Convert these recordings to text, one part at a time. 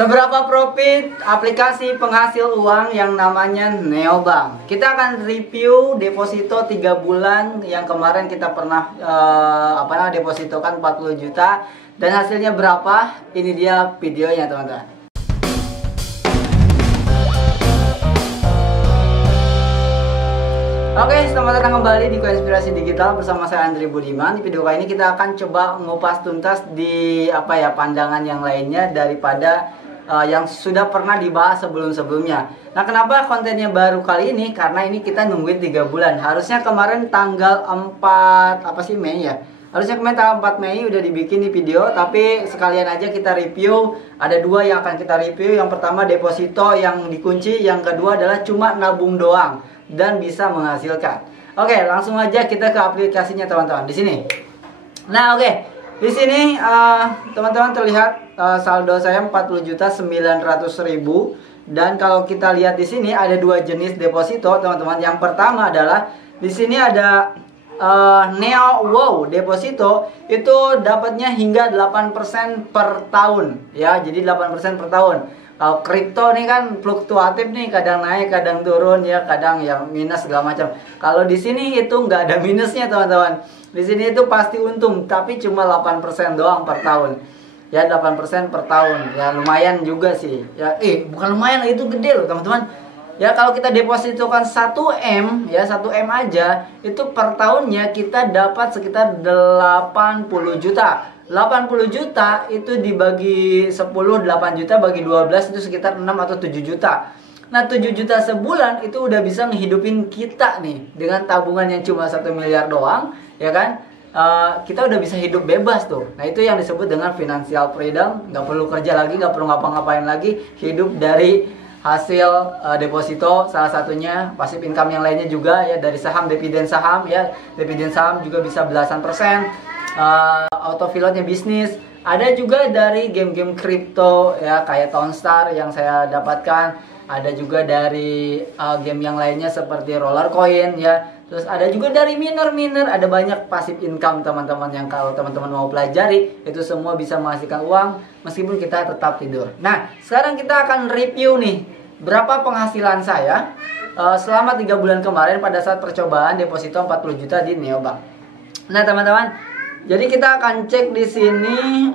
Seberapa profit aplikasi penghasil uang yang namanya Neobank? Kita akan review deposito 3 bulan yang kemarin kita pernah depositokan 40 juta dan hasilnya berapa? Ini dia videonya, teman-teman. Oke, selamat datang kembali di Koinspirasi Digital bersama saya Andri Budiman. Di video kali ini kita akan coba ngupas tuntas di pandangan yang lainnya daripada yang sudah pernah dibahas sebelum-sebelumnya. Nah, kenapa kontennya baru kali ini? Karena ini kita nungguin 3 bulan. Harusnya kemarin tanggal 4 Mei ya. Harusnya kemarin tanggal 4 Mei udah dibikin di video, tapi sekalian aja kita review. Ada 2 yang akan kita review. Yang pertama deposito yang dikunci, yang kedua adalah cuma nabung doang dan bisa menghasilkan. Oke, langsung aja kita ke aplikasinya, teman-teman. Di sini. Nah, oke. Di sini teman-teman terlihat saldo saya 40.900.000 dan kalau kita lihat di sini ada 2 jenis deposito, teman-teman. Yang pertama adalah di sini ada Neo Wow deposito, itu dapatnya hingga 8% per tahun ya. Jadi 8% per tahun. Kalau kripto nih kan fluktuatif nih, kadang naik, kadang turun ya, kadang yang minus segala macam. Kalau di sini itu nggak ada minusnya, teman-teman. Di sini itu pasti untung, tapi cuma 8% doang per tahun. Ya 8% per tahun. Ya lumayan juga sih. Ya bukan lumayan, itu gede loh, teman-teman. Ya kalau kita depositokan 1M ya, 1M aja itu per tahunnya kita dapat sekitar 80 juta. 80 juta itu dibagi 10, 8 juta bagi 12 itu sekitar 6 atau 7 juta. Nah, 7 juta sebulan itu udah bisa ngehidupin kita nih. Dengan tabungan yang cuma 1 miliar doang, ya kan? Kita udah bisa hidup bebas tuh. Nah, itu yang disebut dengan financial freedom. Nggak perlu kerja lagi, nggak perlu ngapa-ngapain lagi. Hidup dari hasil deposito, salah satunya passive income yang lainnya juga ya, dari saham, dividen saham ya. Dividen saham juga bisa belasan persen. Autopilotnya bisnis, ada juga dari game-game kripto ya, kayak Townstar yang saya dapatkan, ada juga dari game yang lainnya seperti Roller Coin ya, terus ada juga dari miner, ada banyak passive income, teman-teman, yang kalau teman-teman mau pelajari itu semua bisa menghasilkan uang meskipun kita tetap tidur. Nah, sekarang kita akan review nih berapa penghasilan saya selama 3 bulan kemarin pada saat percobaan deposito 40 juta di Neobank. Nah, teman-teman, jadi kita akan cek di sini.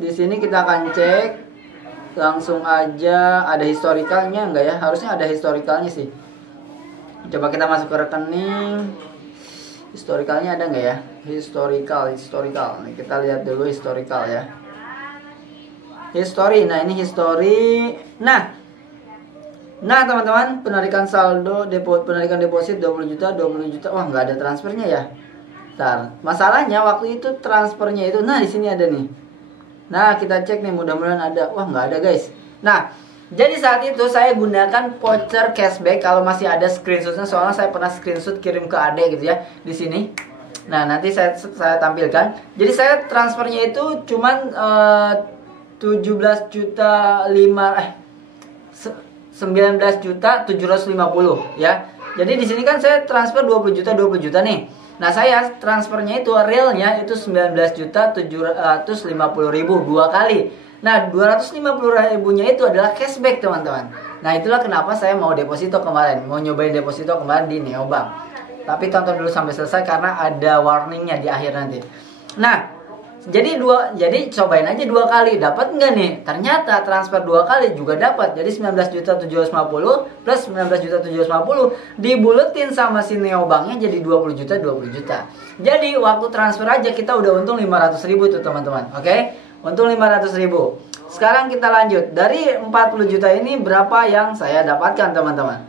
Di sini kita akan cek langsung aja. Ada historikalnya enggak ya? Harusnya ada historikalnya sih. Coba kita masuk ke rekening. Historikalnya ada enggak ya? Historical. Nih, kita lihat dulu historikal ya. History. Nah, ini history. Nah, teman-teman, penarikan saldo penarikan deposit 20 juta. Wah, nggak ada transfernya ya. Bentar. Masalahnya waktu itu transfernya itu, nah di sini ada nih. Nah, kita cek nih, mudah-mudahan ada. Wah, nggak ada, guys. Nah, jadi saat itu saya gunakan voucher cashback. Kalau masih ada screenshotnya, soalnya saya pernah screenshot kirim ke adek gitu ya, di sini. Nah, nanti saya tampilkan. Jadi saya transfernya itu cuman 19 juta 750 ya. Jadi di sini kan saya transfer 20 juta nih. Nah, saya transfernya itu realnya itu 19.750.000 2 kali. Nah, 250.000-nya itu adalah cashback, teman-teman. Nah, itulah kenapa saya mau deposito kemarin, mau nyobain deposito kemarin di Neobank. Tapi tonton dulu sampai selesai karena ada warningnya di akhir nanti. Nah, jadi cobain aja 2 kali, dapat nggak nih? Ternyata transfer 2 kali juga dapat. Jadi 19.750 plus 19.750 dibuletin sama si Neobanknya jadi 20 juta. Jadi waktu transfer aja kita udah untung 500.000 tuh, teman-teman. Oke? Untung 500.000. Sekarang kita lanjut. Dari 40 juta ini berapa yang saya dapatkan, teman-teman?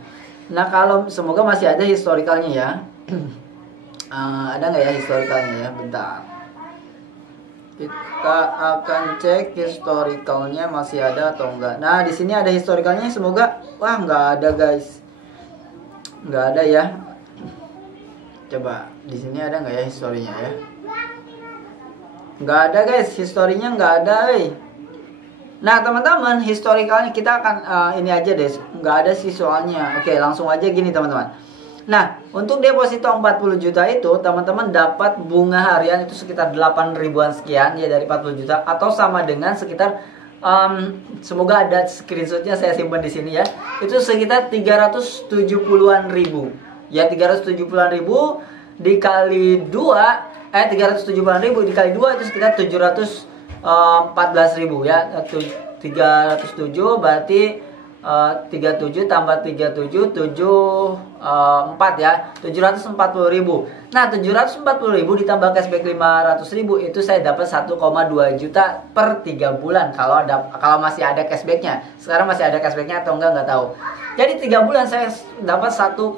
Nah, kalau semoga masih ada historikalnya ya. Ada nggak ya historikalnya ya? Bentar. Kita akan cek historikalnya masih ada atau enggak. Nah, di sini ada historikalnya, semoga. Wah, nggak ada, guys. Nggak ada ya. Coba di sini ada nggak ya historinya ya? Nggak ada, guys. Historinya nggak ada, Nah, teman-teman, historikalnya kita akan ini aja deh. Nggak ada sih soalnya. Oke, langsung aja gini, teman-teman. Nah, untuk deposito 40 juta itu teman-teman dapat bunga harian itu sekitar 8 ribuan sekian ya dari 40 juta, atau sama dengan sekitar semoga ada screenshotnya, saya simpan di sini ya. Itu sekitar 370-an ribu. Ya 370-an ribu dikali 2, 370-an ribu dikali 2 itu sekitar 714 ribu ya. 307 berarti 37 tambah 37 74 ya, 740 ribu. Nah 740 ribu ditambah cashback 500 ribu itu saya dapat 1,2 juta per 3 bulan kalau masih ada cashbacknya. Sekarang masih ada cashbacknya atau enggak tahu. Jadi 3 bulan saya dapat 1,2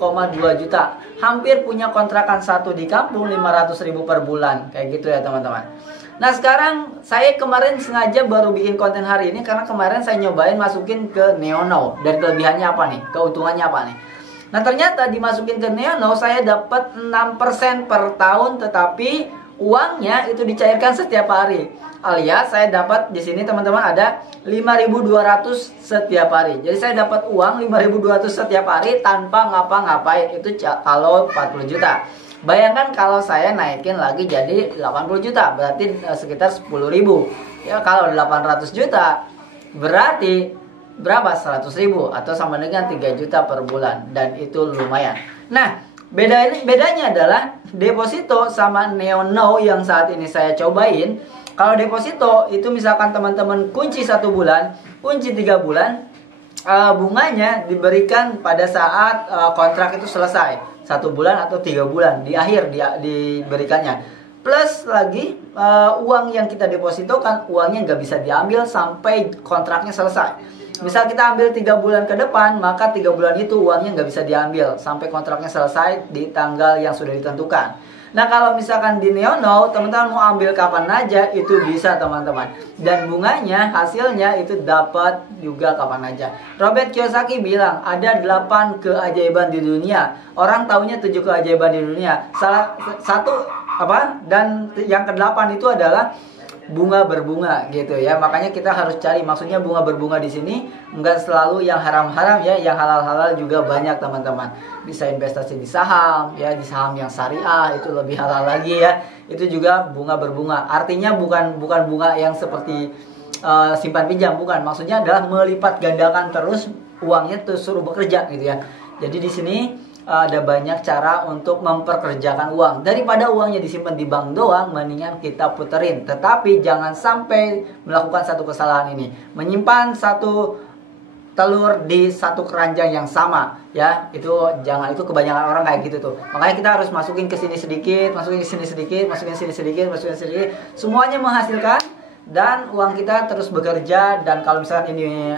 juta. Hampir punya kontrakan satu di kampung, 500 ribu per bulan. Kayak gitu ya teman-teman. Nah sekarang saya kemarin sengaja baru bikin konten hari ini karena kemarin saya nyobain masukin ke Neonow. Dan kelebihannya apa nih? Keuntungannya apa nih? Nah ternyata dimasukin ke Neonow saya dapat 6% per tahun, tetapi uangnya itu dicairkan setiap hari. Alias saya dapat di sini teman-teman ada 5.200 setiap hari. Jadi saya dapat uang 5.200 setiap hari tanpa ngapa-ngapain. Itu kalau 40 juta. Bayangkan kalau saya naikin lagi jadi 80 juta, berarti sekitar 10.000. Ya kalau 800 juta berarti berapa? 100.000 atau sama dengan 3 juta per bulan, dan itu lumayan. Nah, bedanya adalah deposito sama Neonow yang saat ini saya cobain. Kalau deposito itu misalkan teman-teman kunci 1 bulan, kunci 3 bulan, bunganya diberikan pada saat kontrak itu selesai. 1 bulan atau 3 bulan di akhir diberikannya. Plus lagi uang yang kita depositokan, uangnya nggak bisa diambil sampai kontraknya selesai. Misal kita ambil 3 bulan ke depan, maka 3 bulan itu uangnya nggak bisa diambil sampai kontraknya selesai di tanggal yang sudah ditentukan. Nah kalau misalkan di Neonow teman-teman mau ambil kapan aja itu bisa teman-teman. Dan bunganya hasilnya itu dapat juga kapan aja. Robert Kiyosaki bilang ada 8 keajaiban di dunia. Orang taunya 7 keajaiban di dunia. Salah satu dan yang ke-8 itu adalah bunga berbunga gitu ya. Makanya kita harus cari, maksudnya bunga berbunga di sini enggak selalu yang haram-haram ya, yang halal-halal juga banyak teman-teman. Bisa investasi di saham ya, di saham yang syariah itu lebih halal lagi ya. Itu juga bunga berbunga. Artinya bukan bunga yang seperti simpan pinjam, bukan. Maksudnya adalah melipat gandakan terus uangnya, terus suruh bekerja gitu ya. Jadi di sini ada banyak cara untuk memperkerjakan uang. Daripada uangnya disimpan di bank doang, mendingan kita puterin. Tetapi jangan sampai melakukan satu kesalahan ini, menyimpan satu telur di satu keranjang yang sama ya. Itu jangan, itu kebanyakan orang kayak gitu tuh. Makanya kita harus masukin ke sini sedikit, masukin ke sini sedikit, masukin sini sedikit, masukin sedikit. Semuanya menghasilkan dan uang kita terus bekerja. Dan kalau misalkan ini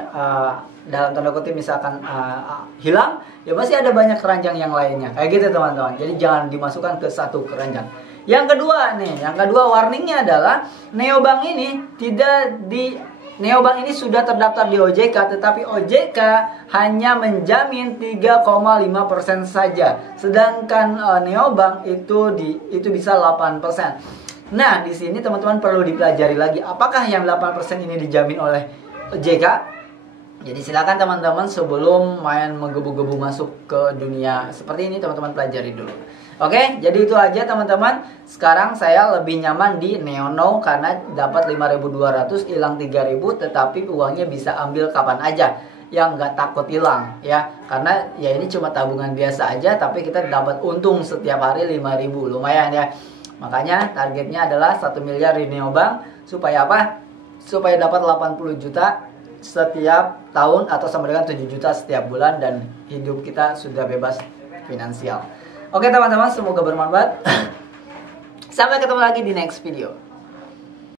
dalam tanda kutip misalkan hilang, ya masih ada banyak keranjang yang lainnya. Kayak gitu teman-teman. Jadi jangan dimasukkan ke satu keranjang. Yang kedua nih, warningnya adalah neobank ini sudah terdaftar di OJK, tetapi OJK hanya menjamin 3,5% saja. Sedangkan neobank itu bisa 8%. Nah, di sini teman-teman perlu dipelajari lagi apakah yang 8% ini dijamin oleh OJK. Jadi silakan teman-teman sebelum main menggebu-gebu masuk ke dunia seperti ini, teman-teman pelajari dulu. Oke, jadi itu aja teman-teman. Sekarang saya lebih nyaman di Neonow karena dapat 5.200, hilang 3.000, tetapi uangnya bisa ambil kapan aja, yang nggak takut hilang ya. Karena ya ini cuma tabungan biasa aja, tapi kita dapat untung setiap hari 5.000, lumayan ya. Makanya targetnya adalah 1 miliar di Neobank. Supaya apa? Supaya dapat 80 juta setiap tahun atau sama dengan 7 juta setiap bulan, dan hidup kita sudah bebas finansial. Oke teman-teman, semoga bermanfaat. Sampai ketemu lagi di next video.